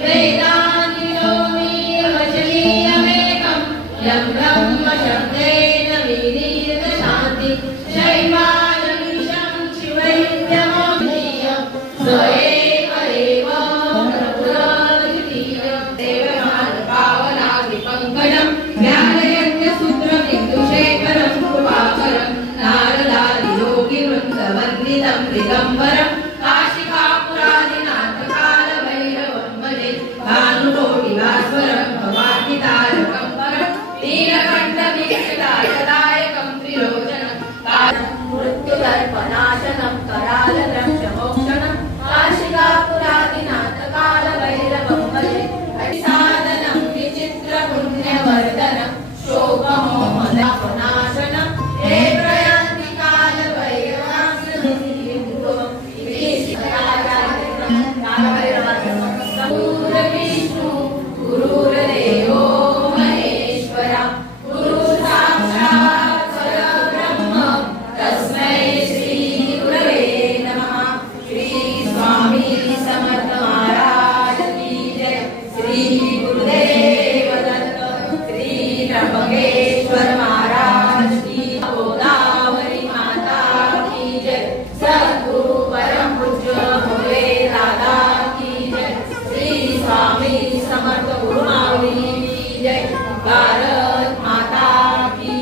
Veda भूषणं ज्ञानयज्ञसूत्रबिन्दुशेखरं कृपाकरं नारदादियोगिवृन्दवन्दितं दिगम्बरं काशिकापुरादिनाथकालभैरवं भजे भानुकोटिभास्वरं भवादितारकं परं नीलकण्ठवीक्षदायकं त्रिलोचनं मृत्युदर्पनाशनं करालद्रक्षमोक्षणं काशिकापुरादिनाथकालभैरवं भजे साधनं विचित्रपुण्यवर्धनं शोकमोहनाशनं हे प्रयान्ति गुरुर्विष्णु गुरुर्देवो महेश्वरा गुरु साक्षात् परब्रह्म तस्मै श्री गुरवे नमः। श्री स्वामी समर्थ महाराज की जय। श्री गुरुदेव दत्त। श्री त्र्यंबकेश्वर महाराज की गोदावरी माता की जय। सद्गुरु परम पूज्य भोले दादा की जय। श्री स्वामी समर्थ गुरु माऊली की जय। भारत माता की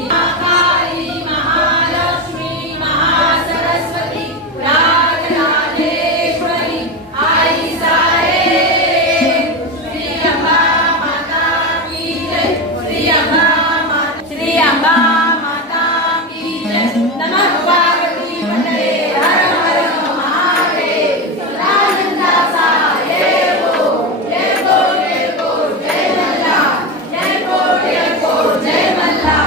काली महालक्ष्मी महासरस्वती राजराजेश्वरी आई साहेब श्री अम्बा माता की जय। श्री अम्बा माता की जय। नमः पार्वती पतये हर हर महादेव। सदानंदा साहेब जय बोल जय मल्ला जय बोल जय मल्ला।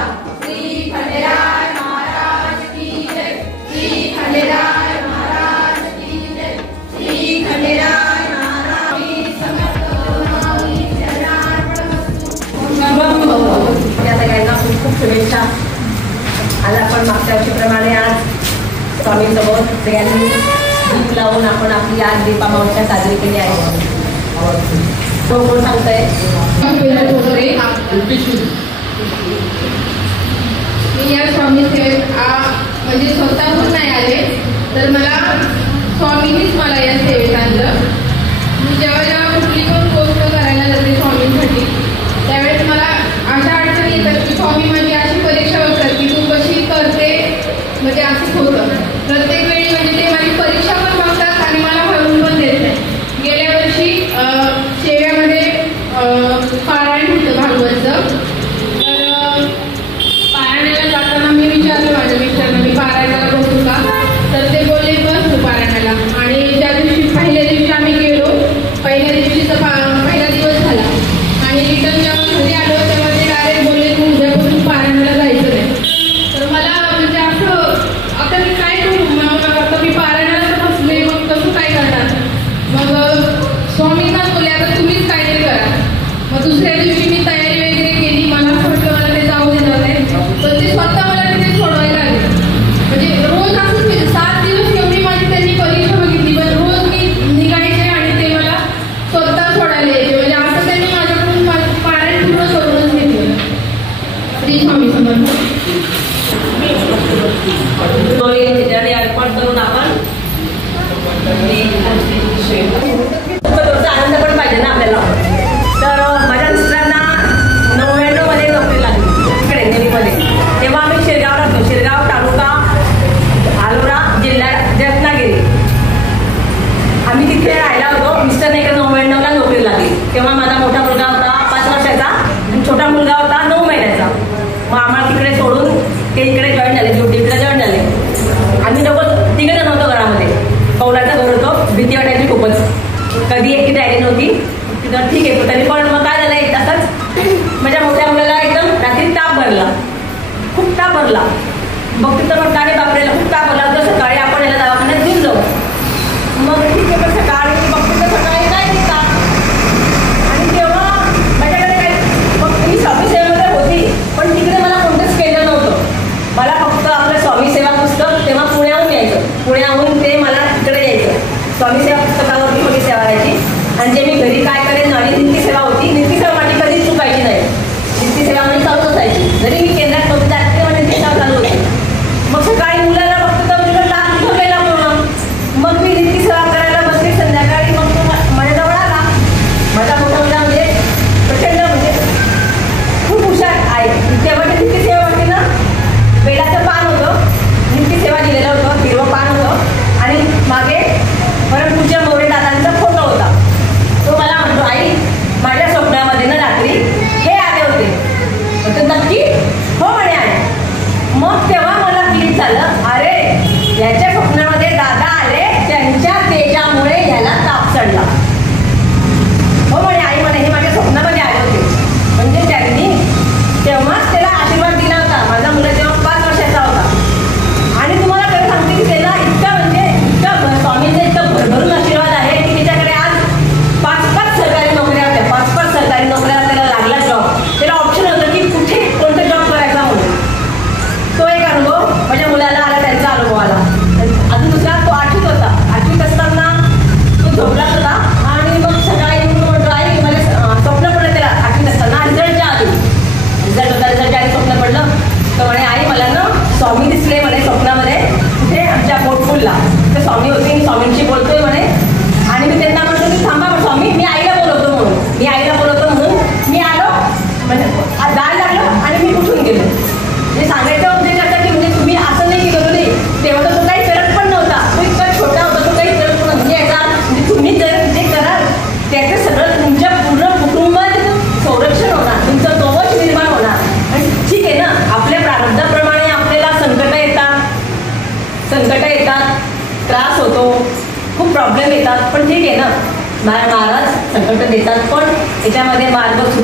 श्री खंडेराय महाराज की जय। श्री खंडेराय महाराज की जय। श्री खंडेराय महाराज की समर्थ माऊली त्या सगळ्यांना खूप खूप शुभेच्छा। आज आपण मागच्या वर्षीप्रमाणे आज स्वामींसोबत सगळ्यांनी दीप लावून आपण आपली आज दीपामावस्या साजरी केली आहे। कोण सांगतंय? मी या स्वामी सेवेत म्हणजे स्वतःहून नाही आले, तर मला स्वामींनीच मला या सेवेत आणलं। मी जेव्हा कुठली पण गोष्ट करायला जाते स्वामींसाठी, त्यावेळेस मला अशा अडचणी येतात की स्वामी माझी अशी परीक्षा बघतात की तू कशी करते, म्हणजे असंच होतं प्रत्येक वेळी। म्हणजे ते माझी परीक्षा पण बघतात आणि मला भरून पण देत नाही। गेल्या वर्षी सेवेमध्ये पारायण होतं भागवतचं, तर पारायणाला जाताना मी विचारलं माझ्या मित्रांना मी पारायणाला बसू का, तर ते बोलले बस तू पारायणाला। आणि त्या दिवशी पहिल्या दिवशी आम्ही गेलो, पहिल्या दिवशीचा पहिला दिवस झाला आणि रिटर्न जेव्हा घरी आलो तेव्हा ते डायरेक्ट बोलले तू उद्यापासून पारायणाला जायचं नाही। तर मला म्हणजे असं आता मी काय करू, मग आता मी पारायणाला बसले, मग कसं काय करणार। मग स्वामींना बोलले आता तुम्हीच काहीतरी करा। मग दुसऱ्या दिवशी मी तयारी वगैरे केली, मला असं वाटलं मला ते जाऊ देणार नाही, तर ते स्वतः मला तिथे सोडवायला आले। म्हणजे रोज असंच 7 दिवस एवढी माझी त्यांनी परीक्षा बघितली, पण रोज मी निघायचे आणि ते मला स्वतः सोडायला यायचे। म्हणजे असं त्यांनी माझ्याकडून पारायण पूर्ण करूनच घेतलं। श्री स्वामी समर्थ। अर्पण करून आपण आनंद पण पाहिजे ना आपल्याला। तर माझ्या मिस्टरांना 99 मध्ये नोकरी लागली इकडे नेलीमध्ये, तेव्हा आम्ही शिरगाव राहतो, शिरगाव तालुका आलोरा जिल्हा रत्नागिरी। आम्ही तिथे राहायला होतो। मिस्टरने इकडे 99ला नोकरी लागली, तेव्हा माझा मोठा मुलगा होता 5 वर्षाचा आणि छोटा मुलगा होता 9 महिन्याचा। मग आम्हाला तिकडे सोडून ते इकडे जॉईन झाले, ड्युटीला जॉईन झाले। आम्ही दोघं 3 जण होतो घरामध्ये। कौलाचं घर होतं, भीती वाटायची खूपच, कधी एकटी डायरी नव्हती तिथं, ठीक आहे। तरी पण मग काय झालं, एक तासाच माझ्या मोठ्या मुलाला एकदम रात्री ताप भरला, खूप ताप भरला। मग तिथं म्हटलं अरे बापरे खूप ताप भरला, तर सकाळी आपण याला दवाखान्यात घेऊन जाऊ। मग ठीक आहे, पण सकाळी बघते तर सकाळी काय ताप, आणि तेव्हा माझ्याकडे काही मग मी स्वामी सेवेमध्ये होती, पण तिकडे मला कोणतंच केलं नव्हतं। मला फक्त आपलं स्वामी सेवा पुस्तक तेव्हा पुण्याहून यायचं, पुण्याहून ते मला इकडे यायचं। स्वामी सेवा पुस्तकावरती थोडी सेवा राहायची, आणि जे मी घरी काय करेन आणि नित्य सेवा होती, नित्य सेवा माझी कधीच चुकायची नाही, नित्य सेवा म्हणजे चालूच असायची। जरी मी केंद्रात नव्हती त्यात म्हणजे सेवा चालू होती। मग सकाळी मुलाला फक्त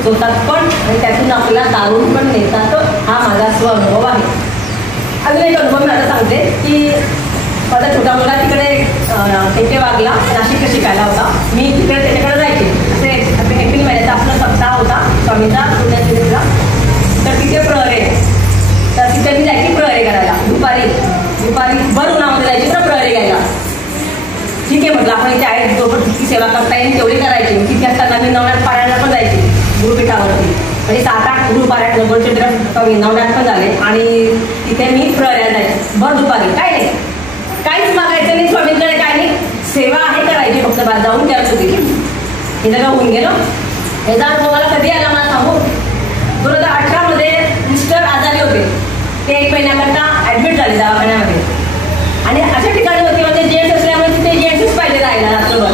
सुचवतात पण आणि त्यातून आपल्याला तारून पण नेतात. हा माझा स्वअनुभव आहे. अजून एक अनुभव मी आता सांगते की माझा छोटा मुलगा तिकडे टेकेवागला नाशिकला शिकायला होता. मी तिकडे त्याच्याकडे जायचे. असे एप्रिल महिन्याचा आपला सप्ताह होता स्वामीचा पुण्यतिथीचा. तर तिथे प्रहरे, तर तिथे मी जायची प्रहरे करायला. दुपारी भर उन्हामध्ये जायची तर प्रहरे घ्यायला. ठीक आहे म्हटलं आपण इथे आहे जोपर्यंत जितकी सेवा करता येईल तेवढी करायची. तिथे असताना मी नवनाथ पारायणाला पण जायची गुरुपीठावरती. म्हणजे 7-8 गुरुपारायण नवनाथ पण झाले आणि तिथे मी प्रहऱ्याला जायचे भर दुपारी. काय नाही, काहीच मागायचं नाही स्वामींकडे, काय नाही, सेवा आहे करायची फक्त. बाद जाऊन करत होती. हे सगळं होऊन गेलं. याचा अनुभव मला कधी आला मला सांगू. 2018 मध्ये मिस्टर आजारी होते. ते 1 महिन्याकरता ॲडमिट झाले दवाखान्यामध्ये. आणि अशा ठिकाणी होते म्हणजे जेंट्स असल्यामुळे तिथे जेंट्सच पाहिजे राहायला रात्रभर.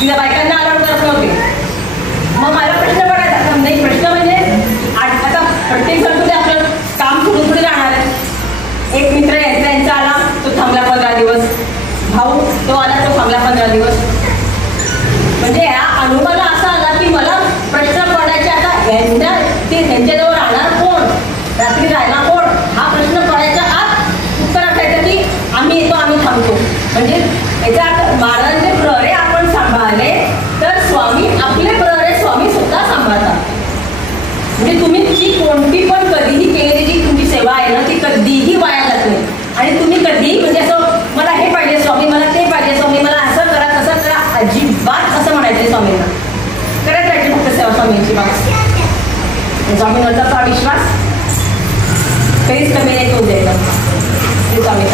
तिथं बायकांना अलाउड करत नव्हते. मग मला प्रश्न पडायचा. नाही प्रश्न म्हणजे आता प्रत्येक जण तुझे आपलं काम सोडून थोडी राहणार आहे. एक मित्र यायचा, यांचा आला, तो थांबला 15 दिवस. भाऊ तो आला, तो थांबला 15 दिवस. म्हणजे या अनुभवाला असा आला की मला प्रश्न पडायचे आता ह्यांच्याजवळ राहणार कोण, रात्री राहायला कोण, हा प्रश्न पडायच्या आत उत्तर असायचं की आम्ही येतो, आम्ही थांबतो. म्हणजे याचा अर्थ महाराजांचे प्रहरे आपण सांभाळले तर स्वामी आपले प्रहरे स्वामी सुद्धा सांभाळतात. म्हणजे तुम्ही जी कोणती पण कधीही केलेली जी तुमची सेवा आहे ना ती कधीही वाया जात नाही. आणि तुम्ही कधीही म्हणजे असं मला हे पाहिजे स्वामी, मला ते पाहिजे स्वामी, मला असं करा तसं करा, अजिबात असं म्हणायचं स्वामींना. करत राहायची फक्त सेवा स्वामींची. स्वामींवरचा विश्वास कधीच कमी नाही होऊ द्यायचा. ते स्वामी